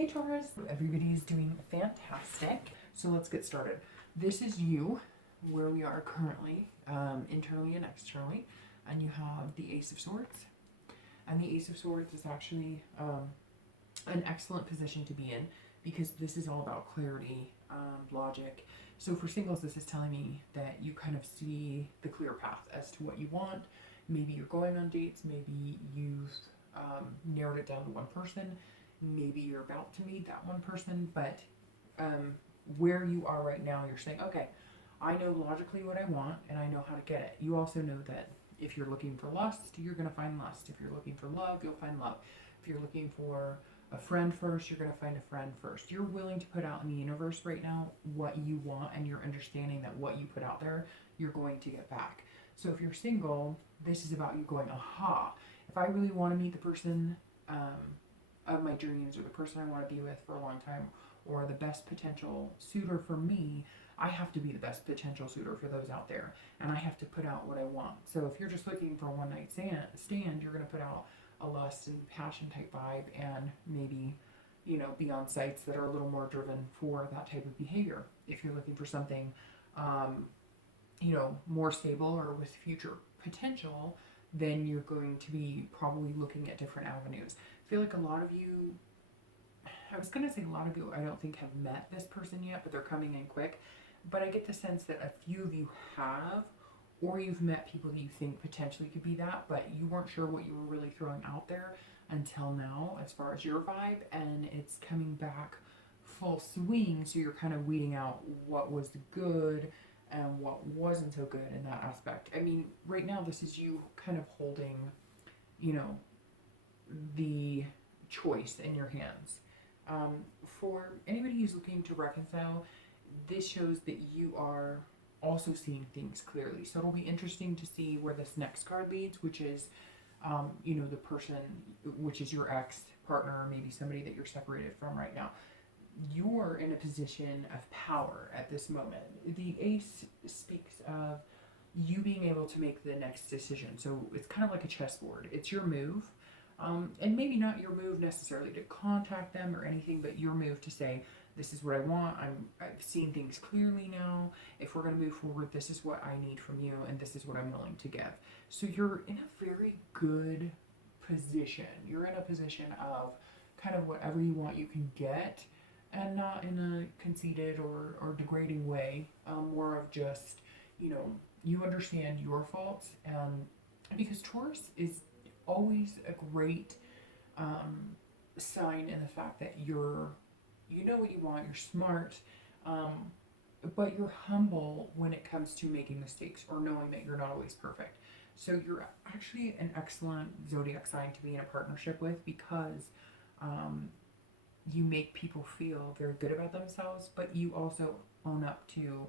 Hey Taurus, everybody's doing fantastic. So let's get started. This is you, where we are currently, internally and externally, and you have the Ace of Swords. And the Ace of Swords is actually an excellent position to be in because this is all about clarity, logic. So for singles, this is telling me that you kind of see the clear path as to what you want. Maybe you're going on dates, maybe you've narrowed it down to one person. Maybe you're about to meet that one person, but where you are right now, you're saying, okay, I know logically what I want and I know how to get it. You also know that if you're looking for lust, you're going to find lust. If you're looking for love, you'll find love. If you're looking for a friend first, you're going to find a friend first. You're willing to put out in the universe right now what you want, and you're understanding that what you put out there, you're going to get back. So if you're single, this is about you going, aha, if I really want to meet the person of my dreams, or the person I want to be with for a long time, or the best potential suitor for me, I have to be the best potential suitor for those out there, and I have to put out what I want. So if you're just looking for a one night stand, you're going to put out a lust and passion type vibe, and maybe, you know, be on sites that are a little more driven for that type of behavior. If you're looking for something, you know, more stable or with future potential, then you're going to be probably looking at different avenues. I feel like a lot of you, I was going to say a lot of you, I don't think have met this person yet, but they're coming in quick. But I get the sense that a few of you have, or you've met people that you think potentially could be that, but you weren't sure what you were really throwing out there until now as far as your vibe, and it's coming back full swing, so you're kind of weeding out what was good and what wasn't so good in that aspect. I mean, right now this is you kind of holding, you know, the choice in your hands. For anybody who's looking to reconcile, this shows that you are also seeing things clearly. So it'll be interesting to see where this next card leads, which is, you know, the person, which is your ex partner, maybe somebody that you're separated from right now. You're in a position of power at this moment. The Ace speaks of you being able to make the next decision. So it's kind of like a chessboard. It's your move. And maybe not your move necessarily to contact them or anything, but your move to say, this is what I want. I've seen things clearly now. If we're going to move forward, this is what I need from you, and this is what I'm willing to give. So you're in a very good position. You're in a position of kind of whatever you want you can get, and not in a conceited or degrading way. More of just, you know, you understand your faults, and because Taurus is always a great sign in the fact that you know what you want, you're smart, but you're humble when it comes to making mistakes or knowing that you're not always perfect. So you're actually an excellent zodiac sign to be in a partnership with, because you make people feel very good about themselves, but you also own up to,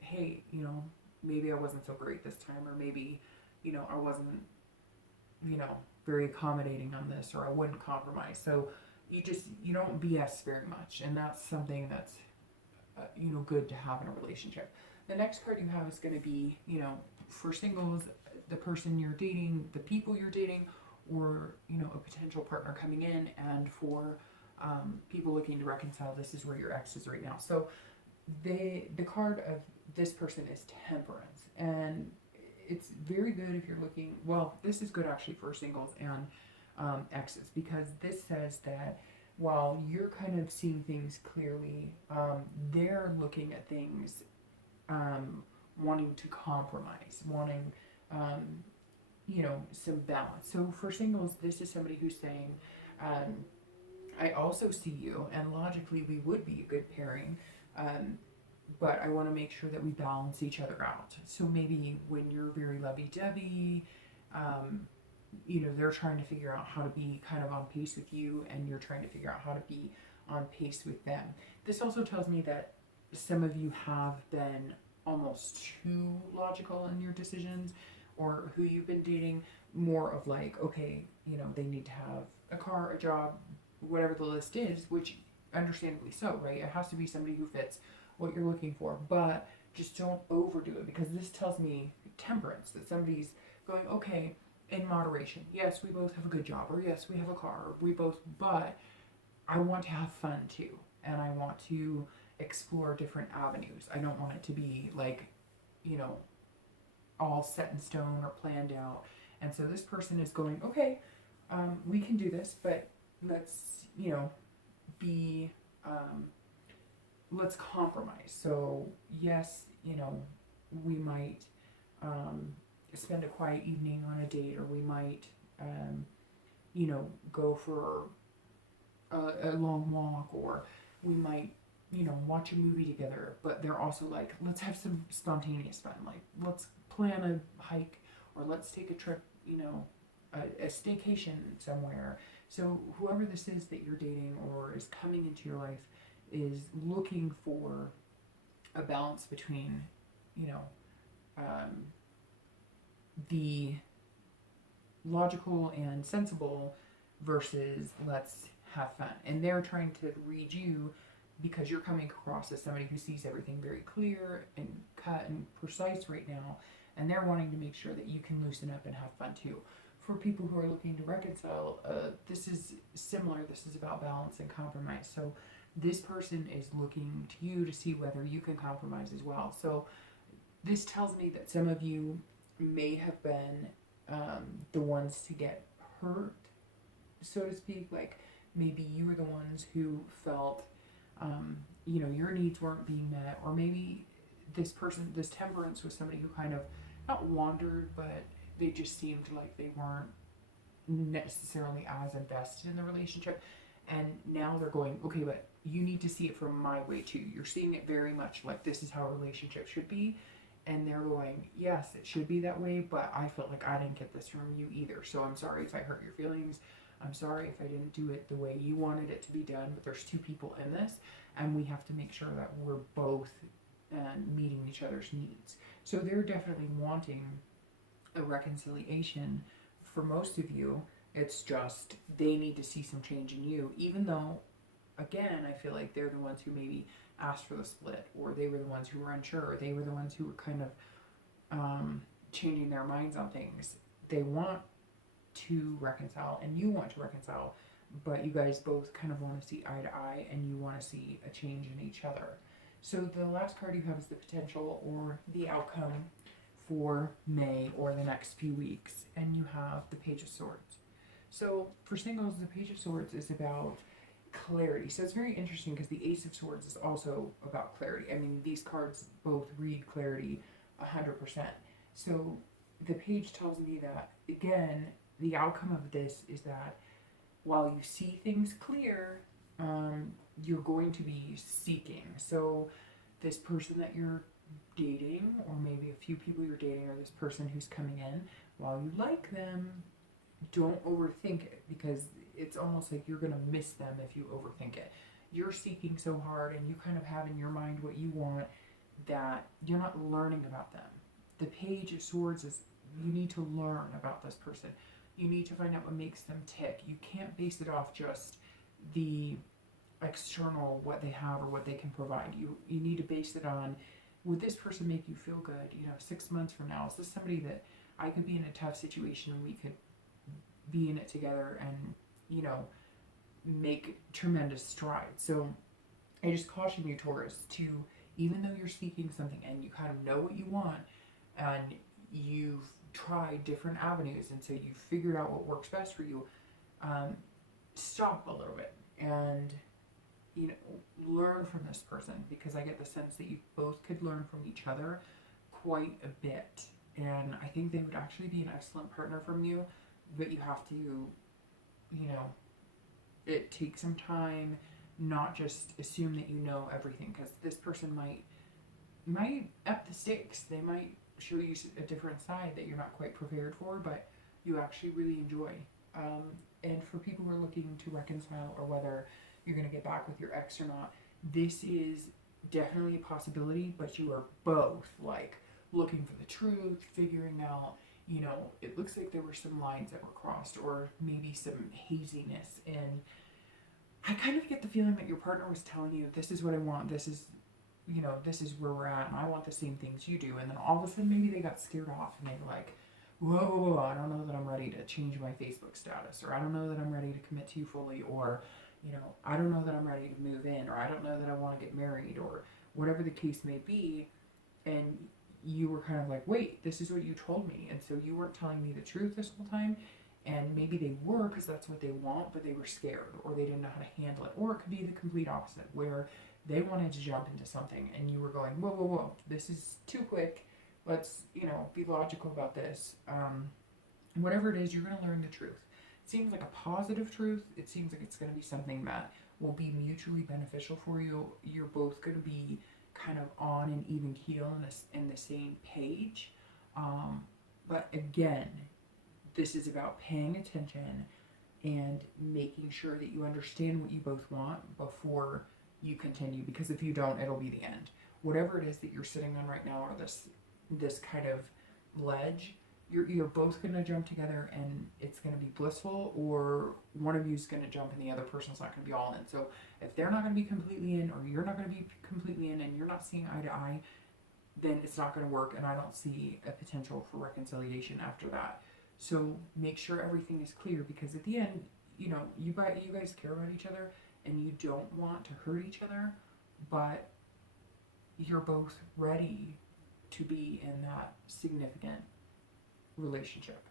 hey, you know, maybe I wasn't so great this time, or maybe, you know, I wasn't, you know, very accommodating on this, or I wouldn't compromise. So you don't BS very much, and that's something that's you know, good to have in a relationship. The next card you have is going to be, you know, for singles, the person you're dating, the people you're dating, or, you know, a potential partner coming in. And for people looking to reconcile, this is where your ex is right now. So the card of this person is Temperance, and it's very good if you're looking, well, this is good actually for singles and exes, because this says that while you're kind of seeing things clearly, they're looking at things, wanting to compromise, wanting, you know, some balance. So for singles, this is somebody who's saying, I also see you, and logically we would be a good pairing, but I want to make sure that we balance each other out. So maybe when you're very lovey-dovey, you know, they're trying to figure out how to be kind of on pace with you, and you're trying to figure out how to be on pace with them. This also tells me that some of you have been almost too logical in your decisions, or who you've been dating, more of like, okay, you know, they need to have a car, a job, whatever the list is, which understandably so, right? It has to be somebody who fits what you're looking for, but just don't overdo it, because this tells me temperance, that somebody's going, okay, in moderation. Yes, we both have a good job, or yes, we have a car, or we both, but I want to have fun too, and I want to explore different avenues. I don't want it to be like, you know, all set in stone or planned out. And so this person is going, okay, we can do this, but let's, you know, be, let's compromise. So yes, you know, we might spend a quiet evening on a date, or we might, you know, go for a long walk, or we might, you know, watch a movie together. But they're also like, let's have some spontaneous fun. Like, let's plan a hike, or let's take a trip, you know, a staycation somewhere. So whoever this is that you're dating or is coming into your life is looking for a balance between, you know, the logical and sensible versus let's have fun. And they're trying to read you because you're coming across as somebody who sees everything very clear and cut and precise right now, and they're wanting to make sure that you can loosen up and have fun too. For people who are looking to reconcile, this is similar. This is about balance and compromise. So this person is looking to you to see whether you can compromise as well. So this tells me that some of you may have been the ones to get hurt, so to speak. Like, maybe you were the ones who felt, you know, your needs weren't being met, or maybe this person, this temperance, was somebody who kind of not wandered, but they just seemed like they weren't necessarily as invested in the relationship. And now they're going, okay, but you need to see it from my way too. You're seeing it very much like this is how a relationship should be. And they're going, yes, it should be that way, but I felt like I didn't get this from you either. So I'm sorry if I hurt your feelings. I'm sorry if I didn't do it the way you wanted it to be done. But there's two people in this, and we have to make sure that we're both meeting each other's needs. So they're definitely wanting a reconciliation. For most of you, it's just they need to see some change in you, even though, again, I feel like they're the ones who maybe asked for the split, or they were the ones who were unsure, or they were the ones who were kind of changing their minds on things. They want to reconcile, and you want to reconcile, but you guys both kind of want to see eye to eye, and you want to see a change in each other. So the last card you have is the potential or the outcome for May or the next few weeks, and you have the Page of Swords. So for singles, the Page of Swords is about clarity. So it's very interesting because the Ace of Swords is also about clarity. I mean, these cards both read clarity 100%. So the page tells me that, again, the outcome of this is that while you see things clear, you're going to be seeking. So this person that you're dating, or maybe a few people you're dating, or this person who's coming in, while you like them, don't overthink it, because it's almost like you're going to miss them if you overthink it. You're seeking so hard, and you kind of have in your mind what you want, that you're not learning about them. The Page of Swords is, you need to learn about this person. You need to find out what makes them tick. You can't base it off just the external, what they have or what they can provide. You need to base it on, would this person make you feel good, 6 months from now? Is this somebody that I could be in a tough situation and we could be in it together and, make tremendous strides? So I just caution you, Taurus, to, even though you're seeking something and you kind of know what you want, and you've tried different avenues, and so you've figured out what works best for you, stop a little bit and learn from this person, because I get the sense that you both could learn from each other quite a bit, and I think they would actually be an excellent partner from you. But you have to, it takes some time, not just assume that you know everything, because this person might up the stakes. They might show you a different side that you're not quite prepared for, but you actually really enjoy. And for people who are looking to reconcile, or whether you're going to get back with your ex or not, this is definitely a possibility, but you are both looking for the truth, figuring out, it looks like there were some lines that were crossed, or maybe some haziness. And I kind of get the feeling that your partner was telling you, this is what I want, this is where we're at, and I want the same things you do. And then all of a sudden, maybe they got scared off, and they were like, whoa, I don't know that I'm ready to change my Facebook status, or I don't know that I'm ready to commit to you fully, or, you know, I don't know that I'm ready to move in, or I don't know that I want to get married, or whatever the case may be. And you were kind of like, wait, this is what you told me. And so you weren't telling me the truth this whole time. And maybe they were, because that's what they want, but they were scared, or they didn't know how to handle it. Or it could be the complete opposite, where they wanted to jump into something and you were going, whoa, whoa, whoa, this is too quick. Let's, you know, be logical about this. Whatever it is, you're going to learn the truth. It seems like a positive truth. It seems like it's going to be something that will be mutually beneficial for you. You're both going to be kind of on an even keel in the same page. But again, this is about paying attention and making sure that you understand what you both want before you continue, because if you don't, it'll be the end. Whatever it is that you're sitting on right now, or this kind of ledge, you're both going to jump together and it's going to be blissful, or one of you is going to jump and the other person's not going to be all in. So if they're not going to be completely in, or you're not going to be completely in, and you're not seeing eye to eye, then it's not going to work, and I don't see a potential for reconciliation after that. So make sure everything is clear, because at the end, you know, you guys care about each other and you don't want to hurt each other, but you're both ready to be in that significant relationship.